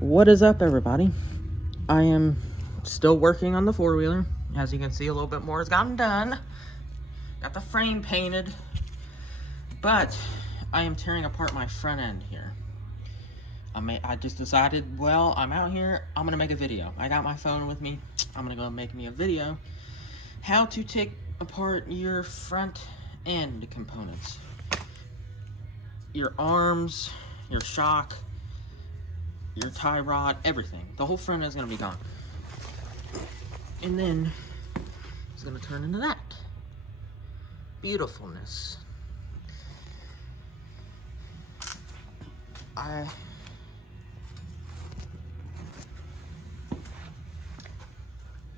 What is up, everybody? I am still working on the four-wheeler. As you can see, a little bit more has gotten done. Got the frame painted, but I am tearing apart my front end here. I just decided, well, I'm out here, I'm gonna make a video. I got my phone with me, I'm gonna go make me a video. How to take apart your front end components. Your arms, your shock, your tie rod, everything. The whole front is gonna be gone. And then it's gonna turn into that. Beautifulness.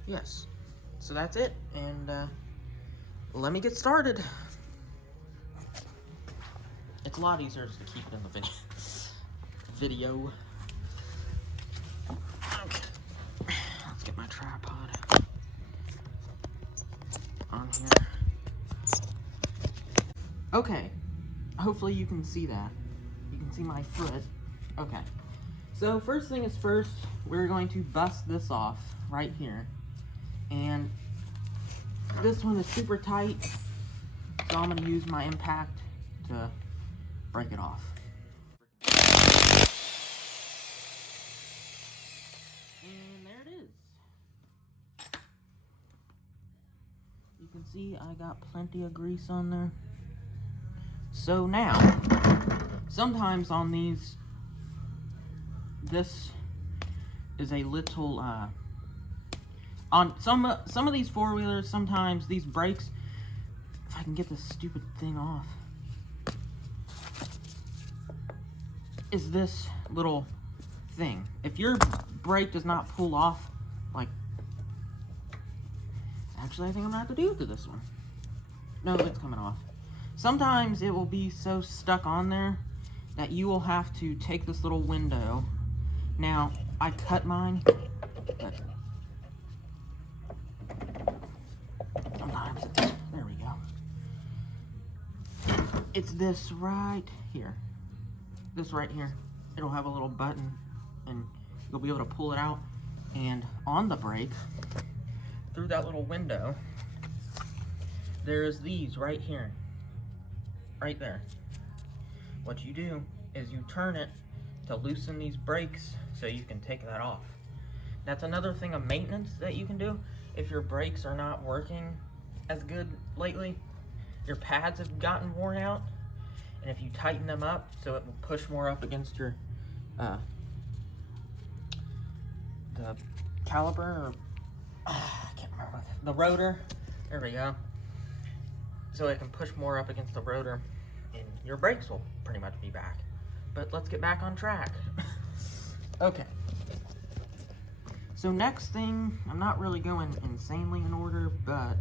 Yes. So that's it, and let me get started. It's a lot easier just to keep it in the video. Okay. Let's get my tripod on here. Okay. Hopefully you can see that. You can see my foot. Okay. So first thing is first, we're going to bust this off right here. And this one is super tight, so I'm going to use my impact to break it off. And there it is. You can see I got plenty of grease on there. So now, sometimes on these, this is a little, on some of these four-wheelers, sometimes these brakes, if I can get this stupid thing off, is this little thing. If your brake does not pull off, like, actually I think I'm gonna have to do it to this one. No, it's coming off. Sometimes it will be so stuck on there that you will have to take this little window. Now, I cut mine, but sometimes it's, there we go. It's this right here. This right here. It'll have a little button and you'll be able to pull it out. And on the brake, through that little window, there's these right here. Right there. What you do is you turn it to loosen these brakes so you can take that off. That's another thing of maintenance that you can do if your brakes are not working as good lately. Your pads have gotten worn out, and if you tighten them up so it will push more up against your the caliper, or I can't remember what, the rotor. There we go. So it can push more up against the rotor, and your brakes will pretty much be back. But let's get back on track. Okay. So next thing, I'm not really going insanely in order, but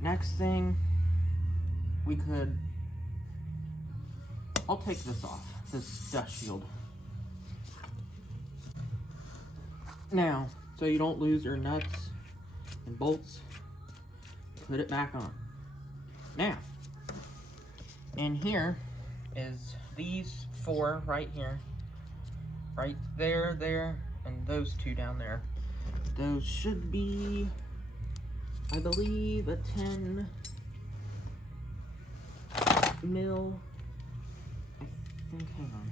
next thing, I'll take this off, this dust shield. Now, so you don't lose your nuts and bolts, put it back on. Now, in here is these four right here. Right there, there, and those two down there. Those should be, I believe, a 10 mil. I think, hang on.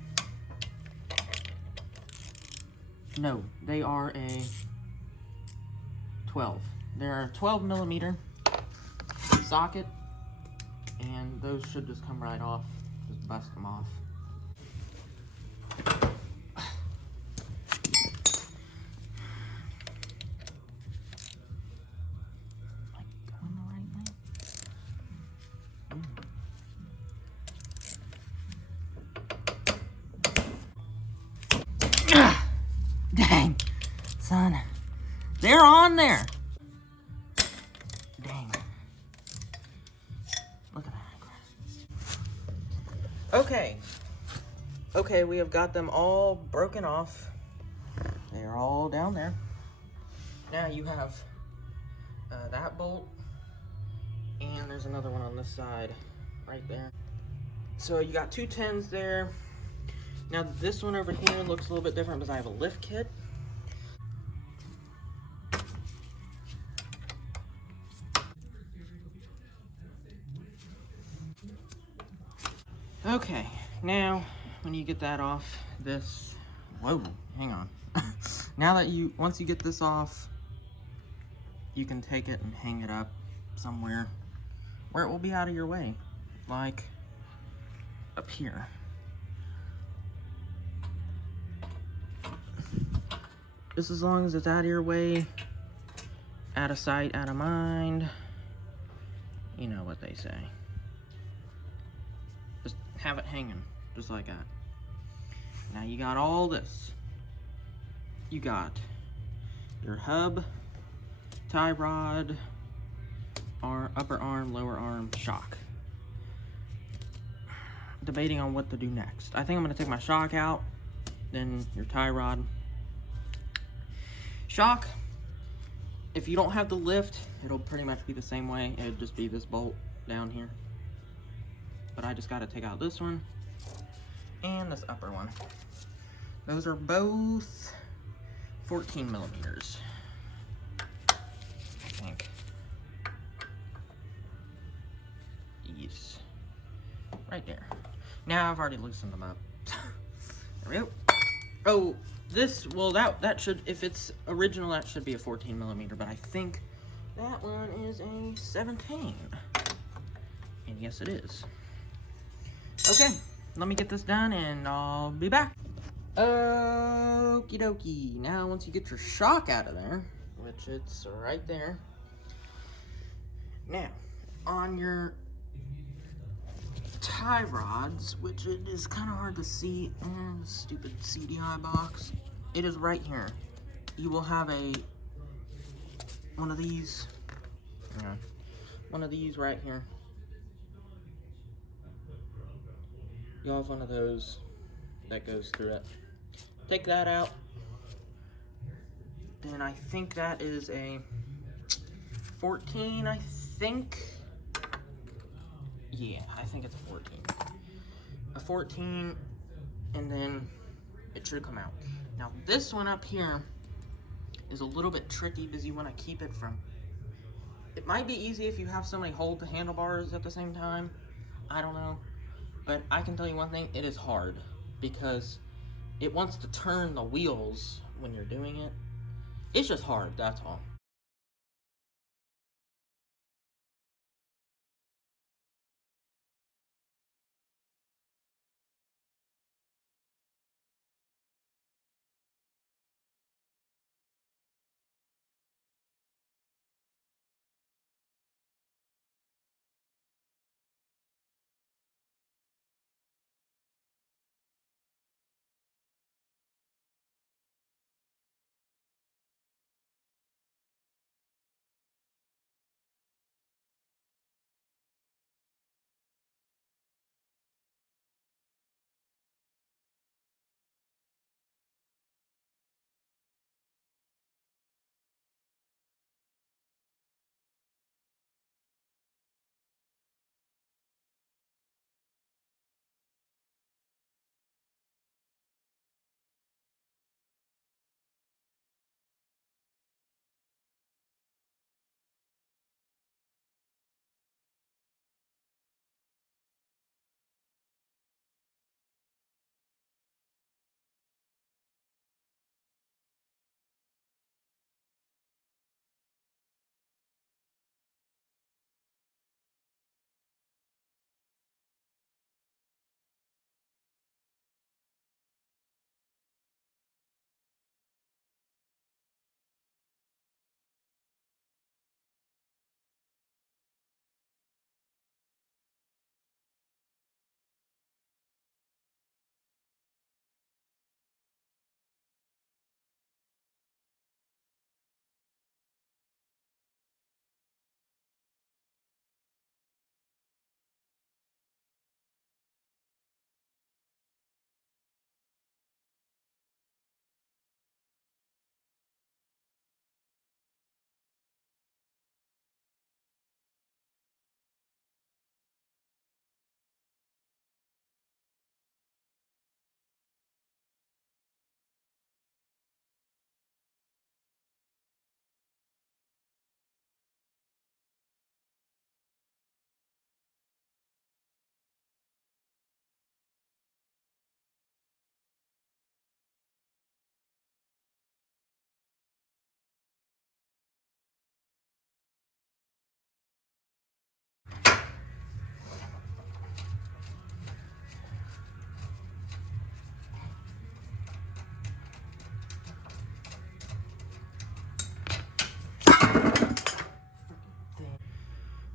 No, they are a 12. They're a 12 millimeter socket, and those should just come right off. Just bust them off. Dang, son, they're on there. Dang. Look at that. Okay, we have got them all broken off. They are all down there. Now you have that bolt, and there's another one on this side, right there. So you got two 10s there. Now this one over here looks a little bit different because I have a lift kit. Okay, now when you get that off, this, whoa, hang on. Now that once you get this off, you can take it and hang it up somewhere where it will be out of your way, like up here. Just as long as it's out of your way, out of sight, out of mind. You know what they say. Just have it hanging, just like that. Now you got all this. You got your hub, tie rod, upper arm, lower arm, shock. Debating on what to do next. I think I'm gonna take my shock out, then your tie rod. Shock, if you don't have the lift, it'll pretty much be the same way. It'll just be this bolt down here. But I just gotta take out this one and this upper one. Those are both 14 millimeters, I think. Yes, right there. Now I've already loosened them up. There we go. Oh, this, well, that should, if it's original, that should be a 14 millimeter, but I think that one is a 17. And yes, it is. Okay, let me get this done and I'll be back. Okie dokie. Now, once you get your shock out of there, which it's right there. Now, on your tie rods, which it is kind of hard to see in the stupid CDI box, it is right here. You will have one of these right here. You'll have one of those that goes through it. Take that out. Then I think that is a 14, I think. Yeah, I think it's a 14. A 14, and then it should come out. Now this one up here is a little bit tricky because you want to keep it from, it might be easy if you have somebody hold the handlebars at the same time. I don't know. But I can tell you one thing, it is hard because it wants to turn the wheels when you're doing it. It's just hard, that's all.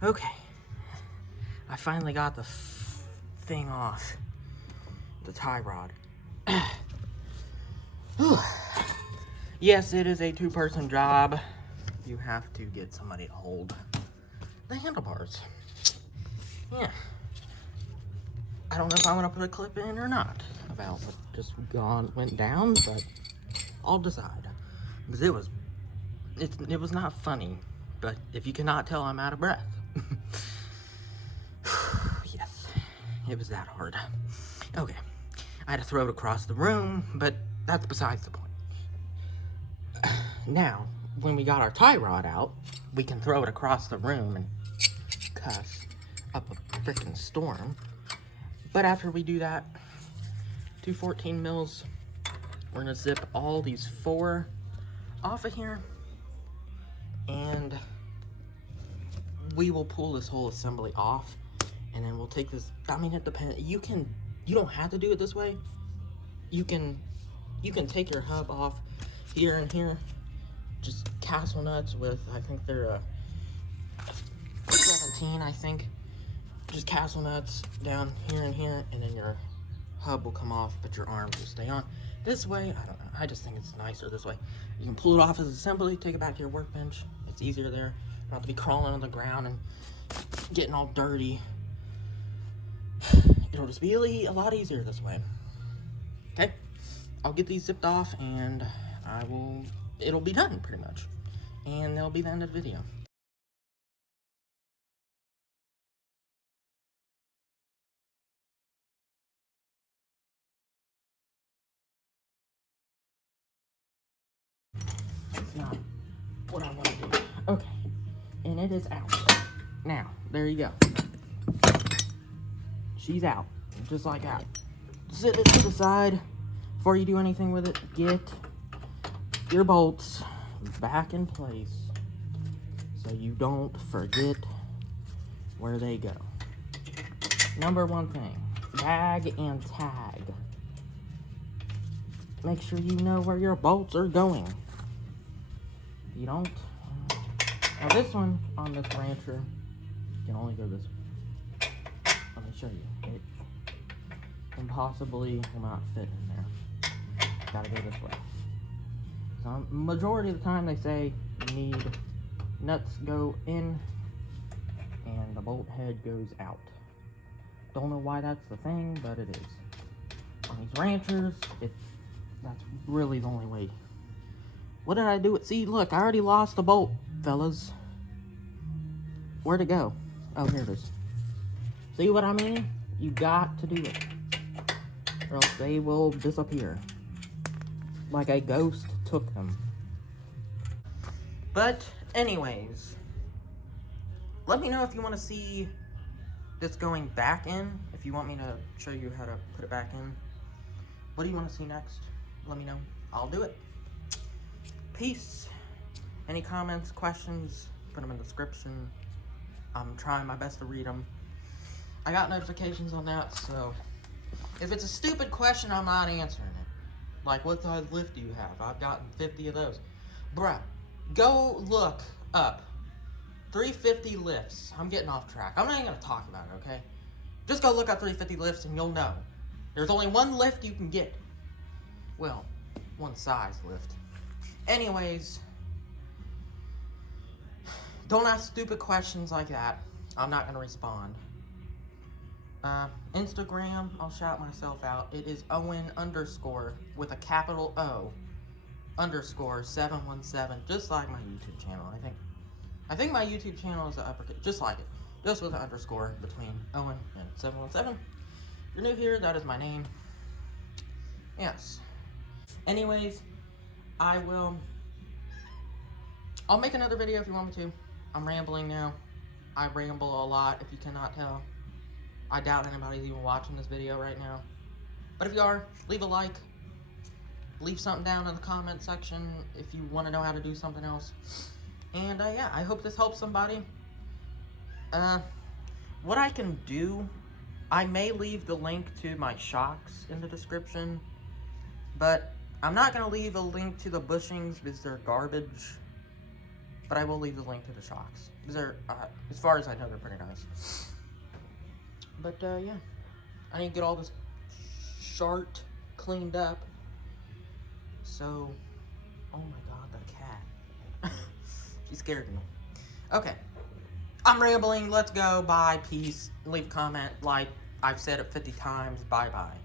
Okay. I finally got the thing off. The tie rod. Yes, it is a two-person job. You have to get somebody to hold the handlebars. Yeah. I don't know if I want to put a clip in or not about what just went down, but I'll decide. Because it was not funny, but if you cannot tell, I'm out of breath. Yes, it was that hard. Okay, I had to throw it across the room, but that's besides the point. Now, when we got our tie rod out, we can throw it across the room and cuss up a freaking storm. But after we do that, 214 mils, we're gonna zip all these 4 off of here, and we will pull this whole assembly off, and then we'll take this. I mean, it depends. You don't have to do it this way. You can take your hub off here and here, just castle nuts with, I think they're 17, I think. Just castle nuts down here and here, and then your hub will come off, but your arms will stay on. This way, I don't know, I just think it's nicer this way. You can pull it off as assembly, take it back to your workbench. It's easier there. You don't have to be crawling on the ground and getting all dirty. It'll just be a lot easier this way. Okay, I'll get these zipped off, and it'll be done pretty much. And that'll be the end of the video. It's not what I want to do. Okay, and it is out. Now, there you go. She's out, just like that. Sit it to the side. Before you do anything with it, get your bolts back in place so you don't forget where they go. Number 1 thing, bag and tag. Make sure you know where your bolts are going. If you don't, now this one on this Rancher can only go this way. Let me show you. It impossibly will not fit in there. Gotta go this way. So majority of the time they say you need nuts go in and the bolt head goes out. Don't know why that's the thing, but it is. On these Ranchers, that's really the only way. What did I do? See, look, I already lost the bolt, fellas. Where'd it go? Oh, here it is. See what I mean? You got to do it, or else they will disappear. Like a ghost took them. But, anyways, let me know if you want to see this going back in. If you want me to show you how to put it back in. What do you want to see next? Let me know. I'll do it. Peace. Any comments, questions, put them in the description. I'm trying my best to read them. I got notifications on that, so if it's a stupid question, I'm not answering it. Like, what size lift do you have? I've gotten 50 of those. Bruh, go look up 350 lifts. I'm getting off track. I'm not even going to talk about it, okay? Just go look up 350 lifts and you'll know. There's only one lift you can get. Well, one size lift. Anyways, don't ask stupid questions like that. I'm not going to respond. Instagram, I'll shout myself out. It is Owen _ with a capital O _ 717, just like my YouTube channel. I think my YouTube channel is an uppercase, just like it, just with an underscore between Owen and 717. If you're new here, that is my name. Yes. Anyways, I'll make another video if you want me to. I'm rambling now. I ramble a lot, if you cannot tell. I doubt anybody's even watching this video right now. But if you are, leave a like. Leave something down in the comment section if you want to know how to do something else. And yeah, I hope this helps somebody. What I can do, I may leave the link to my shocks in the description. But I'm not going to leave a link to the bushings because they're garbage. but I will leave the link to the shocks. They're, as far as I know, they're pretty nice. But, yeah. I need to get all this shart cleaned up. So, oh my god, the cat. She scared me. Okay. I'm rambling. Let's go. Bye. Peace. Leave a comment. Like I've said it 50 times. Bye-bye.